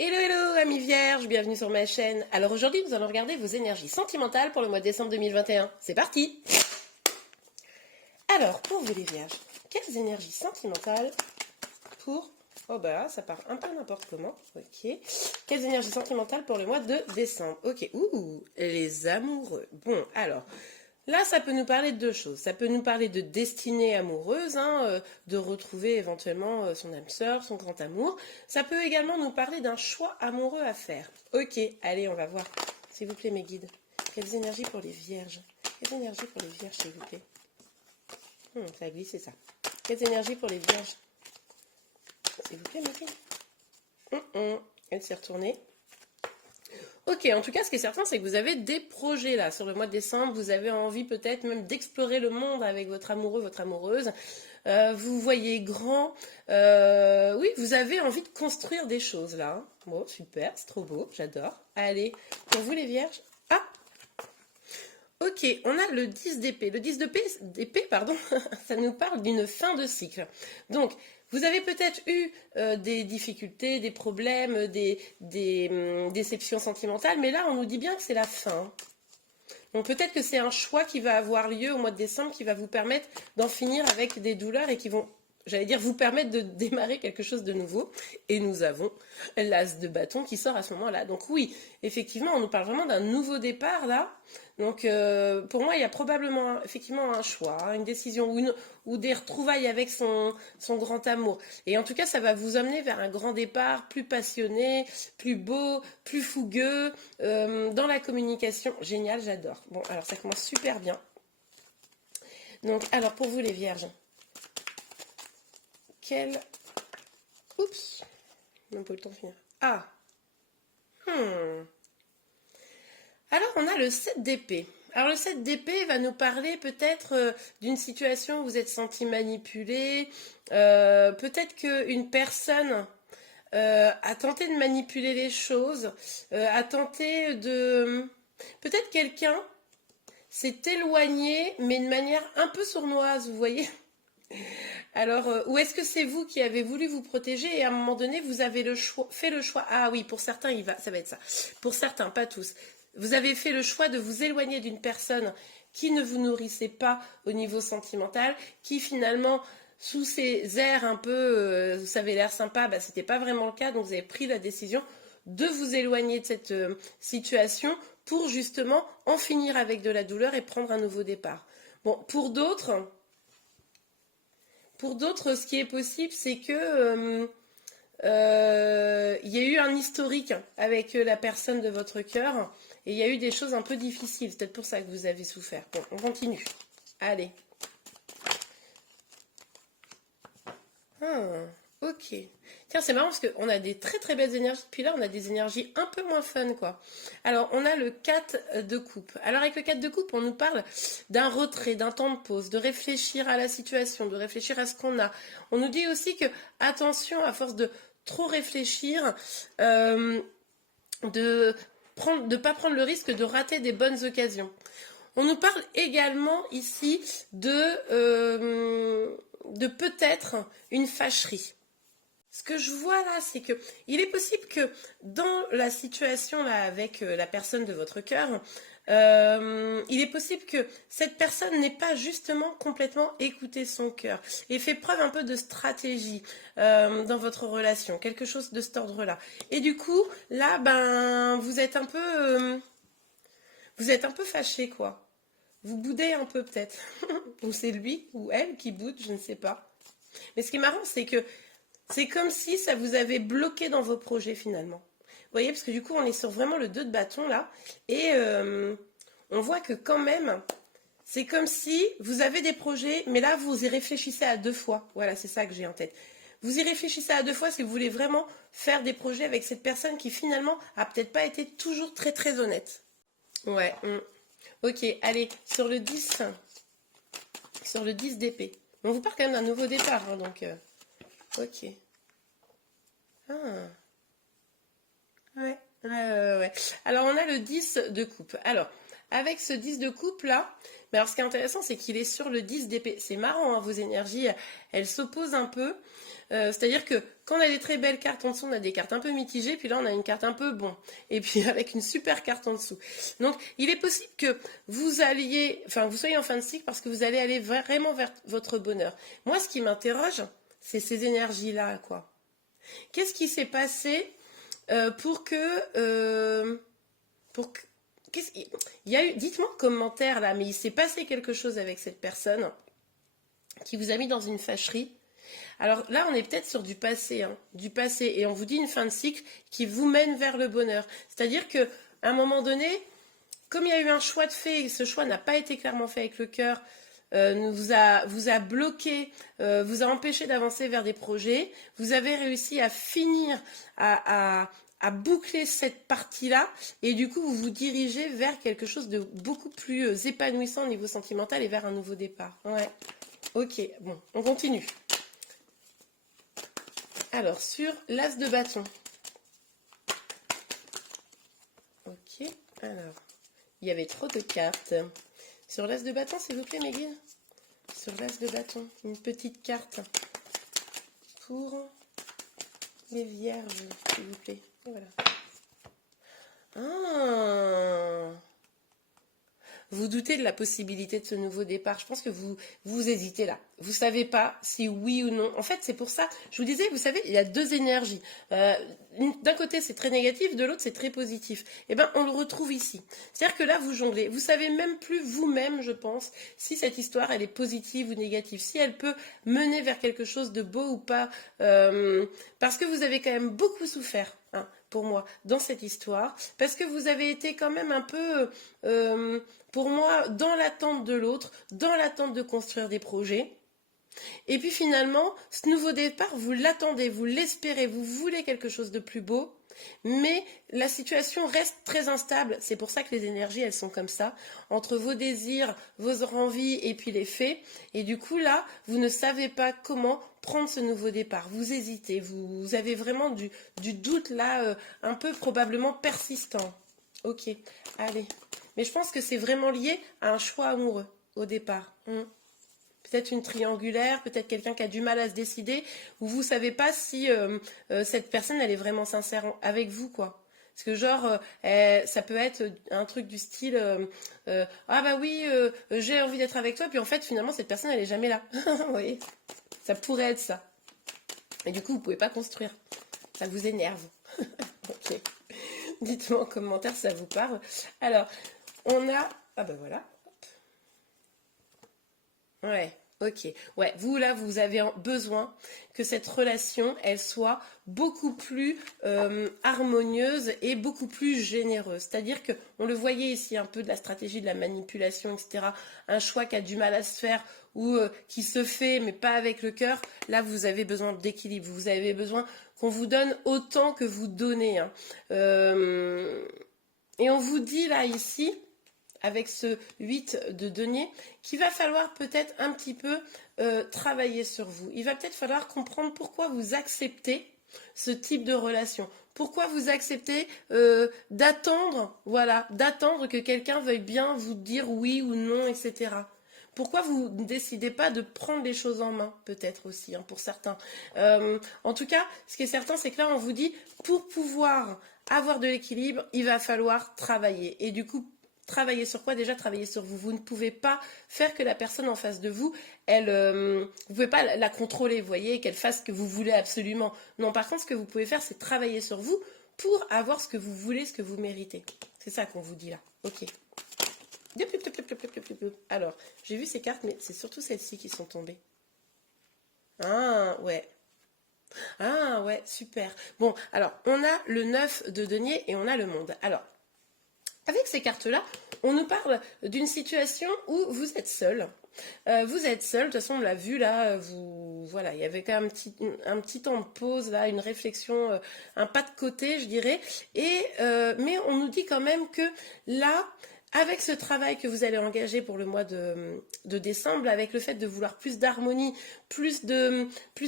Hello hello amis vierges, bienvenue sur ma chaîne. Alors aujourd'hui nous allons regarder vos énergies sentimentales pour le mois de décembre 2021. C'est parti. Alors pour vous les vierges, quelles énergies sentimentales pour... Oh bah là, ça part un peu n'importe comment. Ok. Quelles énergies sentimentales pour le mois de décembre? Ok. Ouh, les amoureux. Bon, alors... Là, ça peut nous parler de deux choses. Ça peut nous parler de destinée amoureuse, de retrouver éventuellement son âme sœur, son grand amour. Ça peut également nous parler d'un choix amoureux à faire. Ok, allez, on va voir. S'il vous plaît, mes guides. Quelles énergies pour les vierges? Quelles énergies pour les vierges, s'il vous plaît? Ça a glissé, ça. Quelles énergies pour les vierges? S'il vous plaît, mes guides. Elle s'est retournée. Ok, en tout cas, ce qui est certain, c'est que vous avez des projets là sur le mois de décembre. Vous avez envie peut-être même d'explorer le monde avec votre amoureux, votre amoureuse. Vous voyez grand. Oui, vous avez envie de construire des choses là. Hein. Bon, super, c'est trop beau, j'adore. Allez, pour vous les vierges. Ah, ok, on a le 10 d'épée. Le 10 d'épée, pardon, ça nous parle d'une fin de cycle. Donc, vous avez peut-être eu des difficultés, des problèmes, des déceptions sentimentales, mais là, on nous dit bien que c'est la fin. Donc, peut-être que c'est un choix qui va avoir lieu au mois de décembre qui va vous permettre d'en finir avec des douleurs et qui vont, j'allais dire, vous permettre de démarrer quelque chose de nouveau. Et nous avons l'as de bâton qui sort à ce moment-là. Donc oui, effectivement, on nous parle vraiment d'un nouveau départ là. Donc pour moi, il y a probablement effectivement un choix, hein, une décision ou des retrouvailles avec son grand amour. Et en tout cas, ça va vous amener vers un grand départ plus passionné, plus beau, plus fougueux, dans la communication. Génial, j'adore. Bon, alors ça commence super bien. Donc, alors pour vous les vierges, quel... Oups, même pas eu le temps de finir. Ah, Alors, on a le 7 d'épée. Alors, le 7 d'épée va nous parler peut-être d'une situation où vous êtes senti manipulé. Peut-être qu'une personne a tenté de manipuler les choses, a tenté de... Peut-être quelqu'un s'est éloigné, mais de manière un peu sournoise, vous voyez. Alors, ou est-ce que c'est vous qui avez voulu vous protéger et à un moment donné, vous avez fait le choix. Ah oui, pour certains, ça va être ça. Pour certains, pas tous. Vous avez fait le choix de vous éloigner d'une personne qui ne vous nourrissait pas au niveau sentimental, qui finalement, sous ses airs un peu, vous savez, l'air sympa, bah, c'était pas vraiment le cas, donc vous avez pris la décision de vous éloigner de cette situation pour justement en finir avec de la douleur et prendre un nouveau départ. Bon, pour d'autres, ce qui est possible, c'est que il y a eu un historique avec la personne de votre cœur et il y a eu des choses un peu difficiles. C'est peut-être pour ça que vous avez souffert. Bon, on continue. Allez. Ok. Tiens, c'est marrant parce qu'on a des très très belles énergies, puis là on a des énergies un peu moins fun, quoi. Alors, on a le 4 de coupe. Alors, avec le 4 de coupe, on nous parle d'un retrait, d'un temps de pause, de réfléchir à la situation, de réfléchir à ce qu'on a. On nous dit aussi que, attention, à force de trop réfléchir, de ne pas prendre le risque de rater des bonnes occasions. On nous parle également ici de peut-être une fâcherie. Ce que je vois là, c'est que il est possible que dans la situation là avec la personne de votre cœur, il est possible que cette personne n'ait pas justement complètement écouté son cœur et fait preuve un peu de stratégie dans votre relation, quelque chose de cet ordre-là. Et du coup, là, ben, vous êtes un peu fâché, quoi. Vous boudez un peu peut-être, ou c'est lui ou elle qui boude, je ne sais pas. Mais ce qui est marrant, c'est que c'est comme si ça vous avait bloqué dans vos projets finalement. Vous voyez, parce que du coup, on est sur vraiment le 2 de bâton là. Et on voit que quand même, c'est comme si vous avez des projets, mais là, vous y réfléchissez à 2 fois. Voilà, c'est ça que j'ai en tête. Vous y réfléchissez à 2 fois si vous voulez vraiment faire des projets avec cette personne qui finalement a peut-être pas été toujours très très honnête. Ouais. Ok, allez, sur le 10. Sur le 10 d'épée. On vous parle quand même d'un nouveau départ, hein, donc... Ok. Ah. Ouais. Alors, on a le 10 de coupe. Alors, avec ce 10 de coupe là. Mais alors ce qui est intéressant, c'est qu'il est sur le 10 d'épée. C'est marrant, hein, vos énergies, elles s'opposent un peu. C'est-à-dire que quand on a des très belles cartes en dessous, on a des cartes un peu mitigées, puis là on a une carte un peu bon, et puis avec une super carte en dessous. Donc il est possible que vous soyez en fin de cycle parce que vous allez aller vraiment vers votre bonheur. Moi, ce qui m'interroge, c'est ces énergies-là, quoi. Qu'est-ce qui s'est passé pour que... il y a eu, dites-moi en commentaire là, mais il s'est passé quelque chose avec cette personne qui vous a mis dans une fâcherie. Alors là, on est peut-être sur du passé, hein, et on vous dit une fin de cycle qui vous mène vers le bonheur. C'est-à-dire que à un moment donné, comme il y a eu un choix de fait, et ce choix n'a pas été clairement fait avec le cœur, vous a bloqué, vous a empêché d'avancer vers des projets, vous avez réussi à finir, à boucler cette partie-là, et du coup, vous vous dirigez vers quelque chose de beaucoup plus épanouissant au niveau sentimental et vers un nouveau départ. Ouais. Ok, bon, on continue. Alors, sur l'as de bâton. Ok, alors, il y avait trop de cartes. Sur l'as de bâton, s'il vous plaît, Megan. Sur l'as de bâton, une petite carte pour les vierges, s'il vous plaît. Et voilà. Ah, vous doutez de la possibilité de ce nouveau départ. Je pense que vous hésitez là. Vous savez pas si oui ou non. En fait, c'est pour ça. Je vous disais, vous savez, il y a deux énergies. D'un côté, c'est très négatif, de l'autre, c'est très positif. Eh bien, on le retrouve ici. C'est-à-dire que là, vous jonglez. Vous savez même plus vous-même, je pense, si cette histoire, elle est positive ou négative. Si elle peut mener vers quelque chose de beau ou pas. Parce que vous avez quand même beaucoup souffert. Hein, pour moi, dans cette histoire, parce que vous avez été quand même un peu, pour moi, dans l'attente de l'autre, dans l'attente de construire des projets. Et puis finalement, ce nouveau départ, vous l'attendez, vous l'espérez, vous voulez quelque chose de plus beau, mais la situation reste très instable. C'est pour ça que les énergies, elles sont comme ça, entre vos désirs, vos envies et puis les faits. Et du coup, là, vous ne savez pas comment prendre ce nouveau départ. Vous hésitez, vous avez vraiment du doute là, un peu probablement persistant. Ok, allez. Mais je pense que c'est vraiment lié à un choix amoureux au départ. Peut-être une triangulaire, peut-être quelqu'un qui a du mal à se décider, ou vous savez pas si cette personne elle est vraiment sincère avec vous, quoi. Parce que genre, ça peut être un truc du style ah bah oui, j'ai envie d'être avec toi, puis en fait finalement cette personne elle est jamais là. Vous voyez, ça pourrait être ça. Et du coup vous pouvez pas construire, ça vous énerve. Ok. Dites-moi en commentaire si ça vous parle. Alors, on a ah bah voilà. Ouais, ok. Ouais, vous là, vous avez besoin que cette relation, elle soit beaucoup plus harmonieuse et beaucoup plus généreuse. C'est-à-dire que, on le voyait ici un peu de la stratégie de la manipulation, etc. Un choix qui a du mal à se faire ou qui se fait mais pas avec le cœur. Là, vous avez besoin d'équilibre. Vous avez besoin qu'on vous donne autant que vous donnez. Hein. Et on vous dit là ici, avec ce 8 de denier, qu'il va falloir peut-être un petit peu travailler sur vous. Il va peut-être falloir comprendre pourquoi vous acceptez ce type de relation. Pourquoi vous acceptez d'attendre, voilà, d'attendre que quelqu'un veuille bien vous dire oui ou non, etc. Pourquoi vous ne décidez pas de prendre les choses en main, peut-être aussi, hein, pour certains. En tout cas, ce qui est certain, c'est que là, on vous dit, pour pouvoir avoir de l'équilibre, il va falloir travailler. Et du coup, travailler sur quoi? Déjà, travailler sur vous. Vous ne pouvez pas faire que la personne en face de vous, vous ne pouvez pas la contrôler, vous voyez, qu'elle fasse ce que vous voulez absolument. Non, par contre, ce que vous pouvez faire, c'est travailler sur vous pour avoir ce que vous voulez, ce que vous méritez. C'est ça qu'on vous dit là. Ok. Alors, j'ai vu ces cartes, mais c'est surtout celles-ci qui sont tombées. Ah, ouais. Ah, ouais, super. Bon, alors, on a le 9 de denier et on a le monde. Alors, avec ces cartes-là, on nous parle d'une situation où vous êtes seul. Vous êtes seul, de toute façon on l'a vu là, voilà, il y avait quand même un petit temps de pause là, une réflexion, un pas de côté je dirais, mais on nous dit quand même que là, avec ce travail que vous allez engager pour le mois de décembre, avec le fait de vouloir plus d'harmonie, plus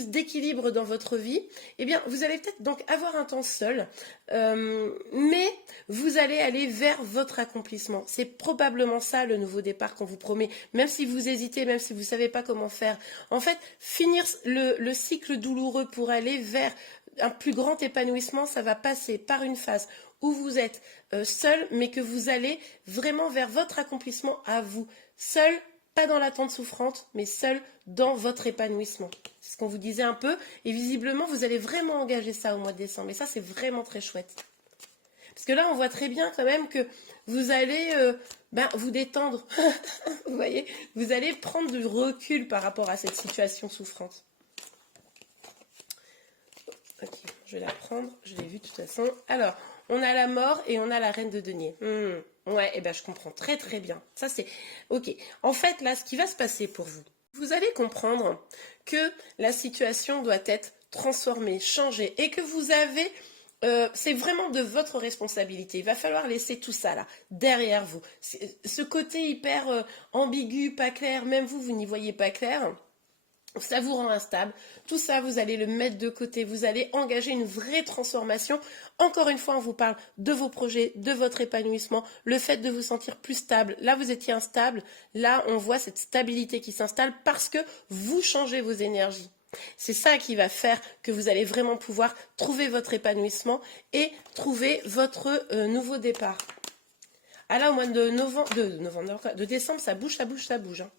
d'équilibre dans votre vie, eh bien, vous allez peut-être donc avoir un temps seul, mais vous allez aller vers votre accomplissement. C'est probablement ça le nouveau départ qu'on vous promet, même si vous hésitez, même si vous ne savez pas comment faire. En fait, finir le cycle douloureux pour aller vers un plus grand épanouissement, ça va passer par une phase où vous êtes seul, mais que vous allez vraiment vers votre accomplissement à vous. Seul, pas dans l'attente souffrante, mais seul dans votre épanouissement. C'est ce qu'on vous disait un peu. Et visiblement, vous allez vraiment engager ça au mois de décembre. Et ça, c'est vraiment très chouette. Parce que là, on voit très bien quand même que vous allez vous détendre. Vous voyez, vous allez prendre du recul par rapport à cette situation souffrante. Ok, je vais la prendre. Je l'ai vue de toute façon. Alors, on a la mort et on a la reine de denier. Ouais, et ben je comprends très très bien. Ça c'est ok. En fait, là, ce qui va se passer pour vous, vous allez comprendre que la situation doit être transformée, changée, et que vous avez, c'est vraiment de votre responsabilité. Il va falloir laisser tout ça là derrière vous. Ce côté hyper ambigu, pas clair, même vous n'y voyez pas clair. Ça vous rend instable, tout ça vous allez le mettre de côté, vous allez engager une vraie transformation. Encore une fois, on vous parle de vos projets, de votre épanouissement, le fait de vous sentir plus stable. Là, vous étiez instable, là, on voit cette stabilité qui s'installe parce que vous changez vos énergies. C'est ça qui va faire que vous allez vraiment pouvoir trouver votre épanouissement et trouver votre nouveau départ. Ah là, au mois de décembre, ça bouge, ça bouge, ça bouge. Hein.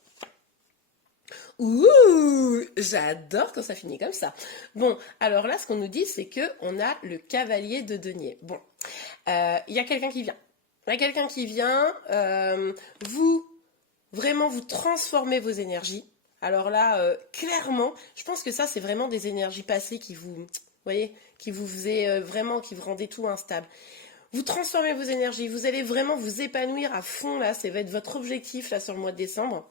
Ouh, j'adore quand ça finit comme ça. Bon, alors là, ce qu'on nous dit, c'est que on a le cavalier de denier. Bon, il y a quelqu'un qui vient. Il y a quelqu'un qui vient. Vous transformez vos énergies. Alors là, clairement, je pense que ça, c'est vraiment des énergies passées qui vous voyez, qui vous faisaient vraiment, qui vous rendaient tout instable. Vous transformez vos énergies. Vous allez vraiment vous épanouir à fond là. Ça va être votre objectif là sur le mois de décembre.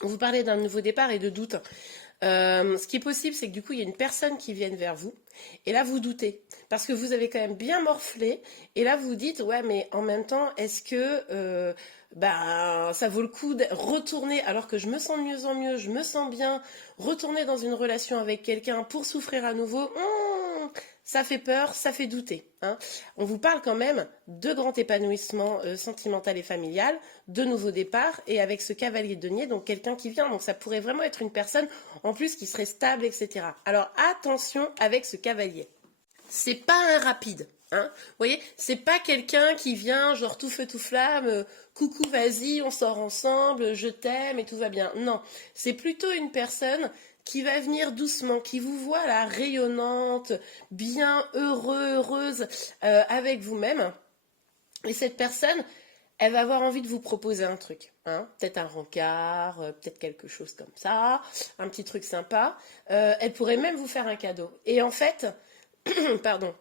Vous parlez d'un nouveau départ et de doute. Ce qui est possible, c'est que du coup, il y a une personne qui vienne vers vous. Et là, vous doutez. Parce que vous avez quand même bien morflé. Et là, vous vous dites, ouais, mais en même temps, est-ce que ça vaut le coup de retourner, alors que je me sens de mieux en mieux, je me sens bien, retourner dans une relation avec quelqu'un pour souffrir à nouveau ça fait peur, ça fait douter. Hein. On vous parle quand même de grand épanouissement sentimental et familial, de nouveaux départs, et avec ce cavalier de denier, donc quelqu'un qui vient. Donc ça pourrait vraiment être une personne en plus qui serait stable, etc. Alors attention avec ce cavalier. C'est pas un rapide. Hein. Vous voyez, c'est pas quelqu'un qui vient genre tout feu tout flamme, coucou vas-y, on sort ensemble, je t'aime et tout va bien. Non, c'est plutôt une personne qui va venir doucement, qui vous voit là rayonnante, bien heureuse avec vous-même. Et cette personne, elle va avoir envie de vous proposer un truc. Hein, peut-être un rencard, peut-être quelque chose comme ça, un petit truc sympa. Elle pourrait même vous faire un cadeau. Et en fait, pardon,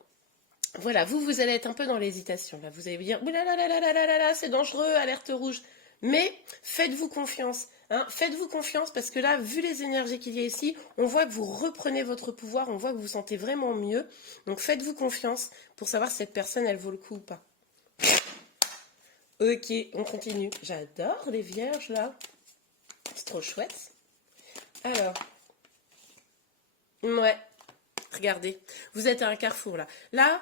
voilà, vous allez être un peu dans l'hésitation. Là, vous allez vous dire, oulala, c'est dangereux, alerte rouge. Mais faites-vous confiance. Hein, faites-vous confiance parce que là, vu les énergies qu'il y a ici, on voit que vous reprenez votre pouvoir, on voit que vous vous sentez vraiment mieux. Donc faites-vous confiance pour savoir si cette personne, elle vaut le coup ou pas. Ok, on continue. J'adore les vierges là. C'est trop chouette. Alors, ouais. Regardez, vous êtes à un carrefour là. Là,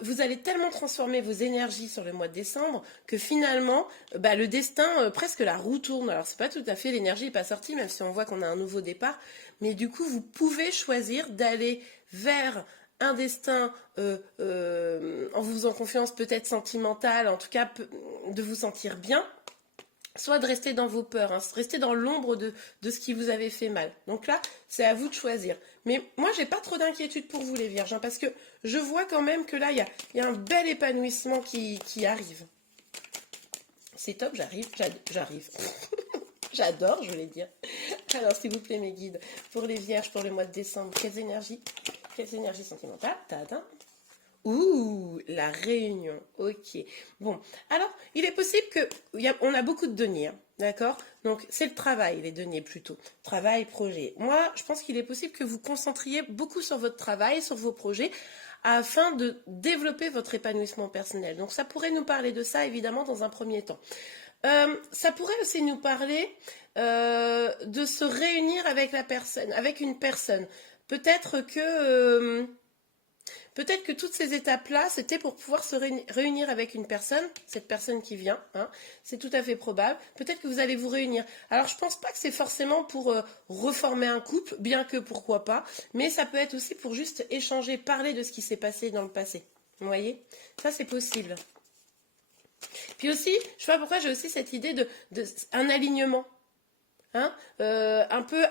vous allez tellement transformer vos énergies sur le mois de décembre que finalement, le destin, presque la roue tourne. Alors, c'est pas tout à fait, l'énergie n'est pas sortie, même si on voit qu'on a un nouveau départ. Mais du coup, vous pouvez choisir d'aller vers un destin en vous faisant confiance, peut-être sentimental, en tout cas de vous sentir bien. Soit de rester dans vos peurs, hein, rester dans l'ombre de ce qui vous avait fait mal. Donc là, c'est à vous de choisir. Mais moi, j'ai pas trop d'inquiétude pour vous, les vierges, hein, parce que je vois quand même que là, il y a un bel épanouissement qui arrive. C'est top, j'arrive. J'adore, je voulais dire. Alors, s'il vous plaît, mes guides, pour les vierges, pour le mois de décembre, quelles énergies sentimentales? Tadam. Ouh, la réunion, ok. Bon, alors, il est possible qu'on a beaucoup de deniers, hein, d'accord? Donc, c'est le travail, les deniers plutôt. Travail, projet. Moi, je pense qu'il est possible que vous concentriez beaucoup sur votre travail, sur vos projets, afin de développer votre épanouissement personnel. Donc ça pourrait nous parler de ça évidemment dans un premier temps. Ça pourrait aussi nous parler de se réunir avec une personne. Peut-être que toutes ces étapes-là, c'était pour pouvoir se réunir avec une personne, cette personne qui vient, hein, c'est tout à fait probable. Peut-être que vous allez vous réunir. Alors, je pense pas que c'est forcément pour reformer un couple, bien que pourquoi pas, mais ça peut être aussi pour juste échanger, parler de ce qui s'est passé dans le passé. Vous voyez? Ça, c'est possible. Puis aussi, je sais pas pourquoi j'ai aussi cette idée de un alignement. Hein, un peu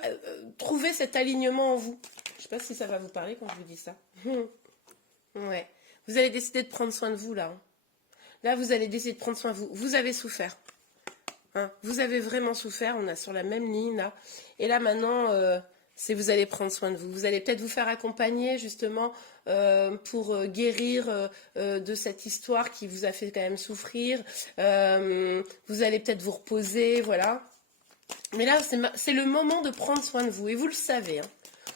trouver cet alignement en vous. Je sais pas si ça va vous parler quand je vous dis ça. Ouais. Vous allez décider de prendre soin de vous là. Hein. Là, vous allez décider de prendre soin de vous. Vous avez souffert. Hein. Vous avez vraiment souffert. On est sur la même ligne là. Et là maintenant, c'est vous allez prendre soin de vous. Vous allez peut-être vous faire accompagner justement pour guérir de cette histoire qui vous a fait quand même souffrir. Vous allez peut-être vous reposer, voilà. Mais là, c'est le moment de prendre soin de vous. Et vous le savez. Hein.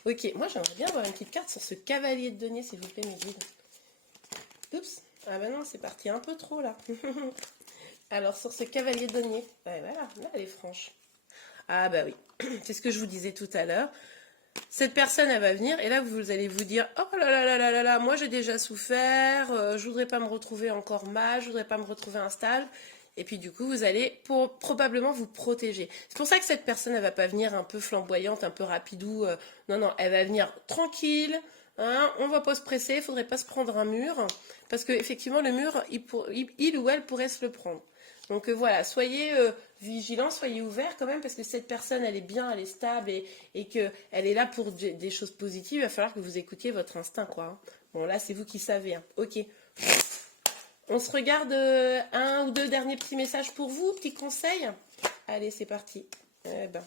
Ok, moi j'aimerais bien avoir une petite carte sur ce cavalier de denier, s'il vous plaît, mes guides. Oups, ah ben non, c'est parti un peu trop là. Alors, sur ce cavalier de denier, ouais, voilà, là elle est franche. Ah bah oui, c'est ce que je vous disais tout à l'heure. Cette personne, elle va venir, et là, vous allez vous dire, oh là là là là là là, moi j'ai déjà souffert, je voudrais pas me retrouver encore mal, je voudrais pas me retrouver instable. Et puis du coup, vous allez probablement vous protéger. C'est pour ça que cette personne, elle va pas venir un peu flamboyante, un peu rapidou. Non, non, elle va venir tranquille. Hein, on va pas se presser, il faudrait pas se prendre un mur. Parce que effectivement, le mur, il ou elle pourrait se le prendre. Donc voilà, soyez vigilants, soyez ouverts quand même, parce que cette personne, elle est bien, elle est stable et qu'elle est là pour des choses positives. Il va falloir que vous écoutiez votre instinct, quoi. Hein. Bon, là, c'est vous qui savez. Hein. Ok. On se regarde un ou deux derniers petits messages pour vous, petits conseils. Allez, c'est parti. Eh ben.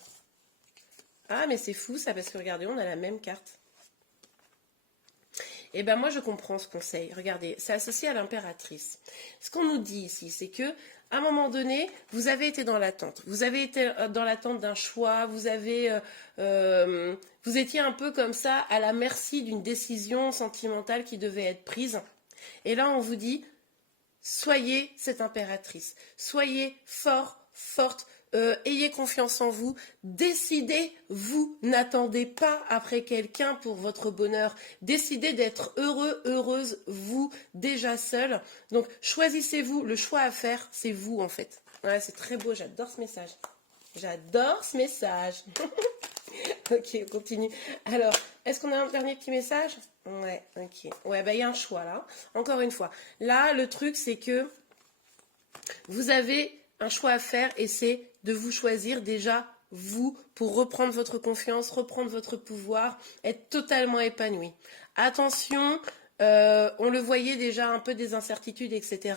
Ah, mais c'est fou ça, parce que regardez, on a la même carte. Eh ben moi, je comprends ce conseil. Regardez, c'est associé à l'impératrice. Ce qu'on nous dit ici, c'est que à un moment donné, vous avez été dans l'attente. Vous avez été dans l'attente d'un choix. Vous étiez un peu comme ça à la merci d'une décision sentimentale qui devait être prise. Et là, on vous dit, soyez cette impératrice, soyez fort, forte, ayez confiance en vous, décidez, vous n'attendez pas après quelqu'un pour votre bonheur, décidez d'être heureux, heureuse, vous, déjà seul. Donc choisissez-vous, le choix à faire, c'est vous en fait. Ouais, c'est très beau, j'adore ce message. J'adore ce message. Ok, on continue. Alors, est-ce qu'on a un dernier petit message? Ouais, ok. Ouais, bah il y a un choix là. Encore une fois. Là, le truc, c'est que vous avez un choix à faire et c'est de vous choisir déjà, vous, pour reprendre votre confiance, reprendre votre pouvoir, être totalement épanoui. Attention, on le voyait déjà un peu des incertitudes, etc.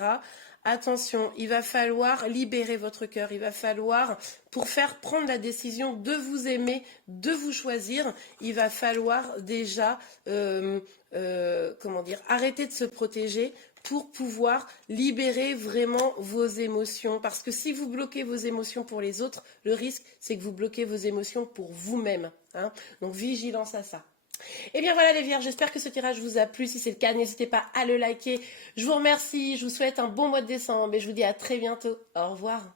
Attention, il va falloir libérer votre cœur, il va falloir, pour faire prendre la décision de vous aimer, de vous choisir, il va falloir déjà, arrêter de se protéger pour pouvoir libérer vraiment vos émotions. Parce que si vous bloquez vos émotions pour les autres, le risque, c'est que vous bloquez vos émotions pour vous-même. Hein. Donc, vigilance à ça. Et bien voilà les vierges, j'espère que ce tirage vous a plu. Si c'est le cas, n'hésitez pas à le liker. Je vous remercie, je vous souhaite un bon mois de décembre et je vous dis à très bientôt. Au revoir.